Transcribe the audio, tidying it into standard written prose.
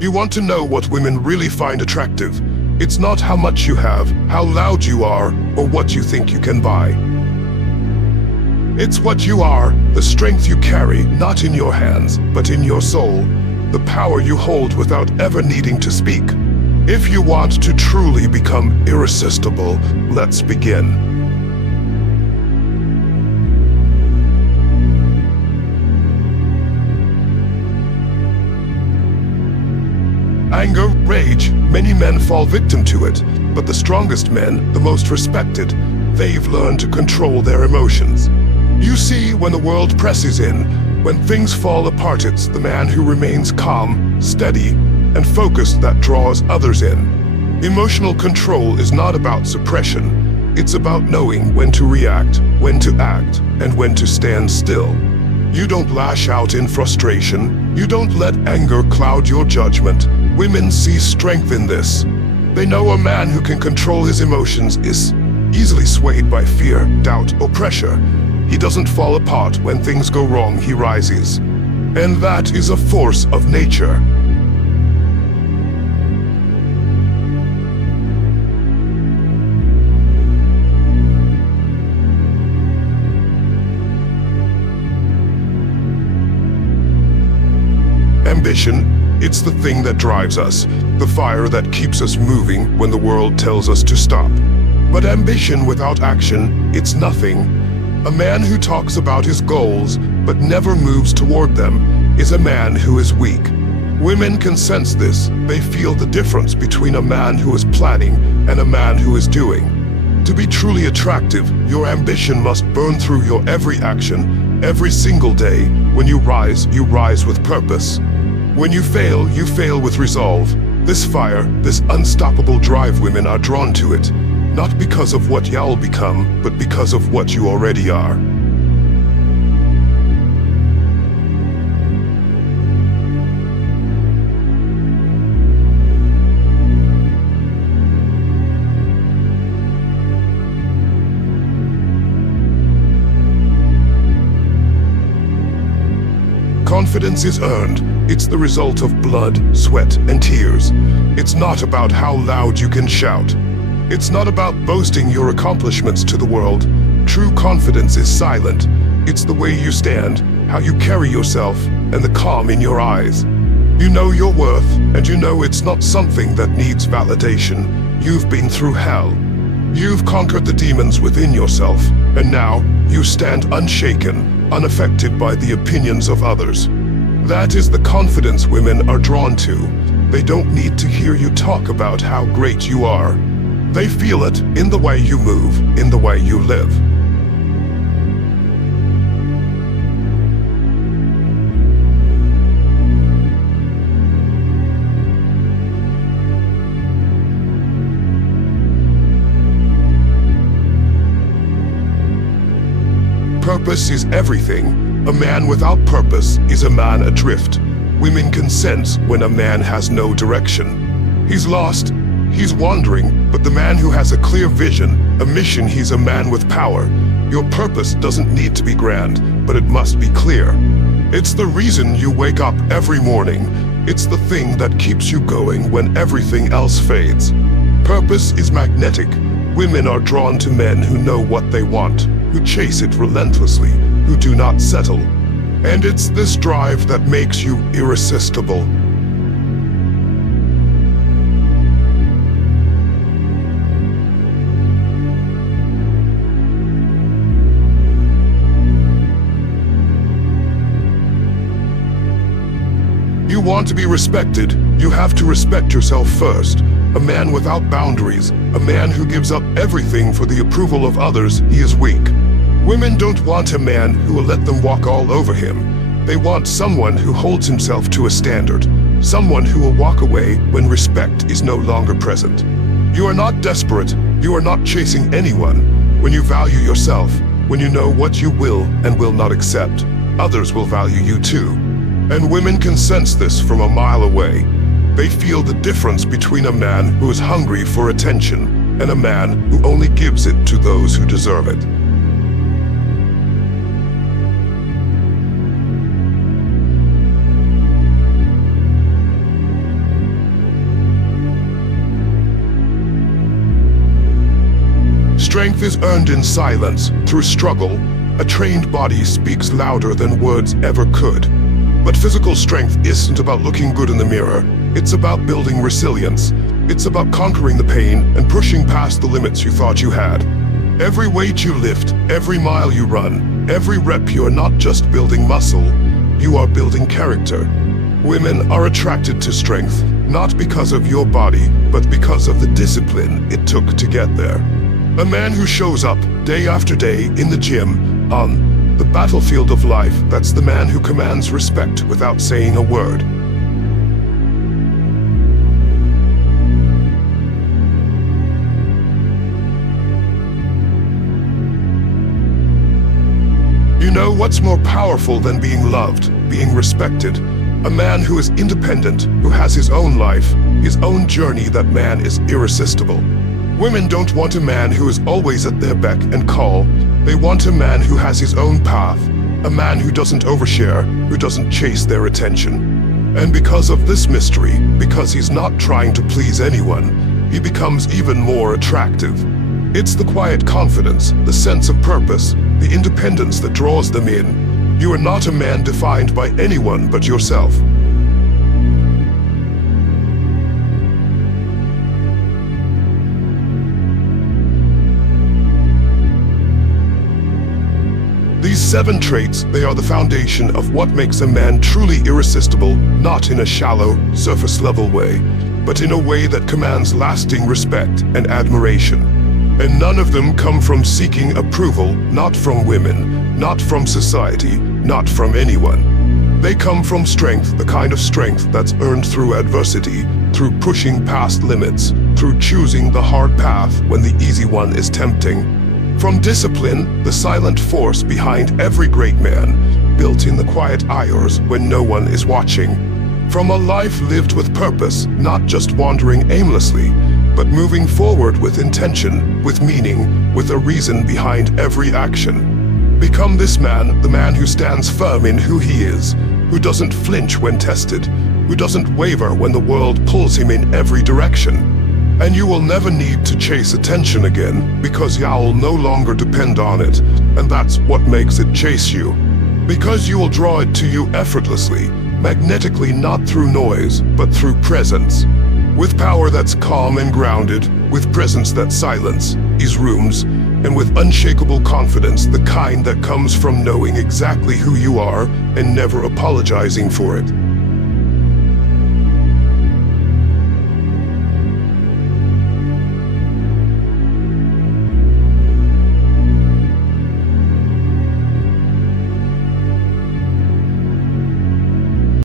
You want to know what women really find attractive. It's not how much you have, how loud you are, or what you think you can buy. It's what you are, the strength you carry, not in your hands, but in your soul, the power you hold without ever needing to speak. If you want to truly become irresistible, let's begin. Anger, rage, many men fall victim to it, but the strongest men, the most respected, they've learned to control their emotions. You see, when the world presses in, when things fall apart, it's the man who remains calm, steady, and focused that draws others in. Emotional control is not about suppression. It's about knowing when to react, when to act, and when to stand still. You don't lash out in frustration. You don't let anger cloud your judgment. Women see strength in this. They know a man who can control his emotions is easily swayed by fear, doubt, or pressure. He doesn't fall apart when things go wrong, he rises. And that is a force of nature. Ambition, it's the thing that drives us, the fire that keeps us moving when the world tells us to stop. But ambition without action, it's nothing. A man who talks about his goals but never moves toward them is a man who is weak. Women can sense this. They feel the difference between a man who is planning and a man who is doing. To be truly attractive, your ambition must burn through your every action, every single day. When you rise with purpose. When you fail with resolve. This fire, this unstoppable drive, women are drawn to it, not because of what you'll become, but because of what you already are. Confidence is earned. It's the result of blood, sweat, and tears. It's not about how loud you can shout. It's not about boasting your accomplishments to the world. True confidence is silent. It's the way you stand, how you carry yourself, and the calm in your eyes. You know your worth, and you know it's not something that needs validation. You've been through hell. You've conquered the demons within yourself, and now you stand unshaken, unaffected by the opinions of others. That is the confidence women are drawn to. They don't need to hear you talk about how great you are. They feel it in the way you move, in the way you live. Purpose is everything. A man without purpose is a man adrift. Women can sense when a man has no direction. He's lost, he's wandering, but the man who has a clear vision, a mission, he's a man with power. Your purpose doesn't need to be grand, but it must be clear. It's the reason you wake up every morning. It's the thing that keeps you going when everything else fades. Purpose is magnetic. Women are drawn to men who know what they want, who chase it relentlessly, who do not settle. And it's this drive that makes you irresistible. You want to be respected, you have to respect yourself first. A man without boundaries, a man who gives up everything for the approval of others, he is weak. Women don't want a man who will let them walk all over him. They want someone who holds himself to a standard, someone who will walk away when respect is no longer present. You are not desperate, you are not chasing anyone. When you value yourself, when you know what you will and will not accept, others will value you too. And women can sense this from a mile away. They feel the difference between a man who is hungry for attention and a man who only gives it to those who deserve it. Strength is earned in silence, through struggle. A trained body speaks louder than words ever could. But physical strength isn't about looking good in the mirror. It's about building resilience. It's about conquering the pain and pushing past the limits you thought you had. Every weight you lift, every mile you run, every rep, you are not just building muscle, you are building character. Women are attracted to strength, not because of your body, but because of the discipline it took to get there. A man who shows up day after day in the gym, on the battlefield of life, that's the man who commands respect without saying a word. You know what's more powerful than being loved, being respected? A man who is independent, who has his own life, his own journey. That man is irresistible. Women don't want a man who is always at their beck and call. They want a man who has his own path, a man who doesn't overshare, who doesn't chase their attention. And because of this mystery, because he's not trying to please anyone, he becomes even more attractive. It's the quiet confidence, the sense of purpose, the independence that draws them in. You are not a man defined by anyone but yourself. These 7 traits, they are the foundation of what makes a man truly irresistible, not in a shallow, surface-level way, but in a way that commands lasting respect and admiration. And none of them come from seeking approval, not from women, not from society, not from anyone. They come from strength, the kind of strength that's earned through adversity, through pushing past limits, through choosing the hard path when the easy one is tempting. From discipline, the silent force behind every great man, built in the quiet hours when no one is watching. From a life lived with purpose, not just wandering aimlessly, but moving forward with intention, with meaning, with a reason behind every action. Become this man, the man who stands firm in who he is, who doesn't flinch when tested, who doesn't waver when the world pulls him in every direction. And you will never need to chase attention again, because you'll no longer depend on it, and that's what makes it chase you. Because you will draw it to you effortlessly, magnetically, not through noise, but through presence. With power that's calm and grounded, with presence that silence is rooms, and with unshakable confidence, the kind that comes from knowing exactly who you are and never apologizing for it.